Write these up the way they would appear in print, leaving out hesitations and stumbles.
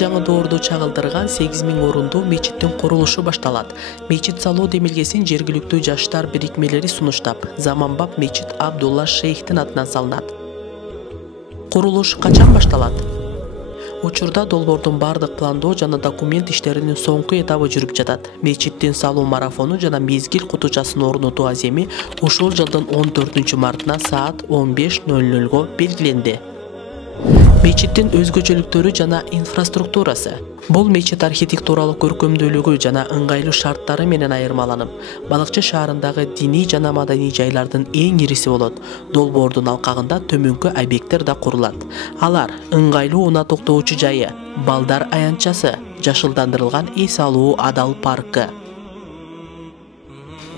жаңы доорду чагылдырган 8000 орундуу мечиттин курулушу башталат. Мечит салуу демилгесин жергиликтүү жаштар бирикмелери сунуштап, заманбап мечит Абдулла Шейхтин атынан салынат. Курулуш качан башталат? Учурда долбоордун бардык пландоо жана документ иштеринин соңку этабы жүрүп жатат. Мечиттин салуу марафону жана мезгил кутучасын орнотуу аземи ушул жылдын 14-мартына саат 15:00 белгиленди. Мечиттин өзгөчөлүктөрү жана инфраструктурасы. Бул мечит архитектуралык көркөмдүүлүгү жана ыңгайлуу шарттары менен айырмаланып, Балыкчы шаарындагы диний жана маданий жайлардын эң ириси болот. Долбоордун алкагында төмөнкү объекттер да курулат. Алар ыңгайлуу унаа токтоочу жайы, балдар аянтчасы, жашылдандырылган эс алуу адал паркы.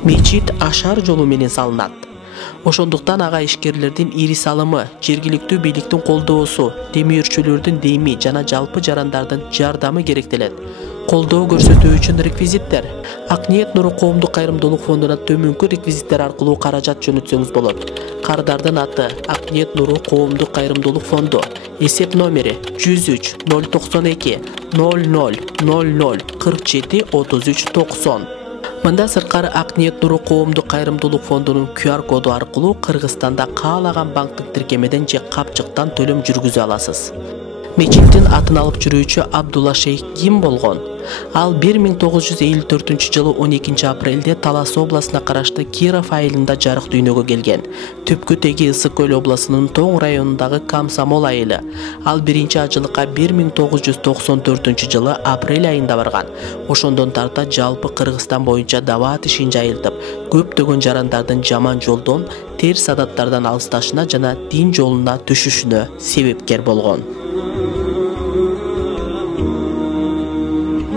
Мечит ашар жолу менен салынат. Ошондуктан ага ишкерлердин ири салымы, жергиликтүү бийликтин колдоосу, демиурчулөрдүн деми жана жалпы жарандардын жардамы керектелет. Колдоо көрсөтүү үчүн реквизиттер. Ак ниет нуру коомдук кайрымдуулук фондуна төмөнкү реквизиттер аркылуу каражат жөнөтсөңүз болот. Кардардын аты Ак ниет нуру коомдук кайрымдуулук фонду. Эсеп номери 103 092 00 00 47 33 90. Мында сырткары Ак ниет нуру коомдук кайрымдуулук фондунун QR коду аркылуу Кыргызстанда каалаган банктык тиркемеден же капчыктан төлөм жүргүзө аласыз. Мечиттин атын алып жүрүүчү Абдулла Шейх ким болгон? Ал 1954 жылы 12 апрелде Талас областына карашты Киров айылында жарык дүйнөгө келген. Түпкү теги Ысык Көл областынын Тоң районундагы Комсомол айылы. Ал биринчи ажылыкка 1994 жылы апрель айында барган. Ошондон тарта жалпы Кыргызстан боюнча даба атышын жайылтып, көптөгөн жарандардын жаман жолдон, терс адаттардан алысташына жана дин жолуна түшүшүнө себепкер болгон.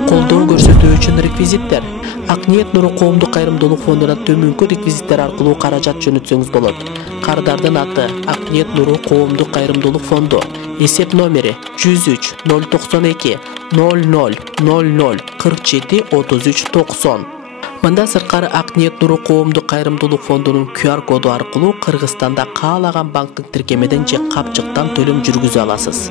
Колдоо көрсөтүү үчүн реквизиттер. Ак ниет нуру коомдук кайрымдуулук фондуна төмөнкү реквизиттер аркылуу каражат жөнөтсөңүз болот. Кардардын аты Ак ниет нуру коомдук кайрымдуулук фонду. Эсеп номери 103 092 00 00 47 33 90. Мында сырткары Ак ниет нуру коомдук кайрымдуулук фондунун QR коду аркылуу Кыргызстанда каалаган банктык тиркемеден же капчыктан төлөм жүргүзө аласыз.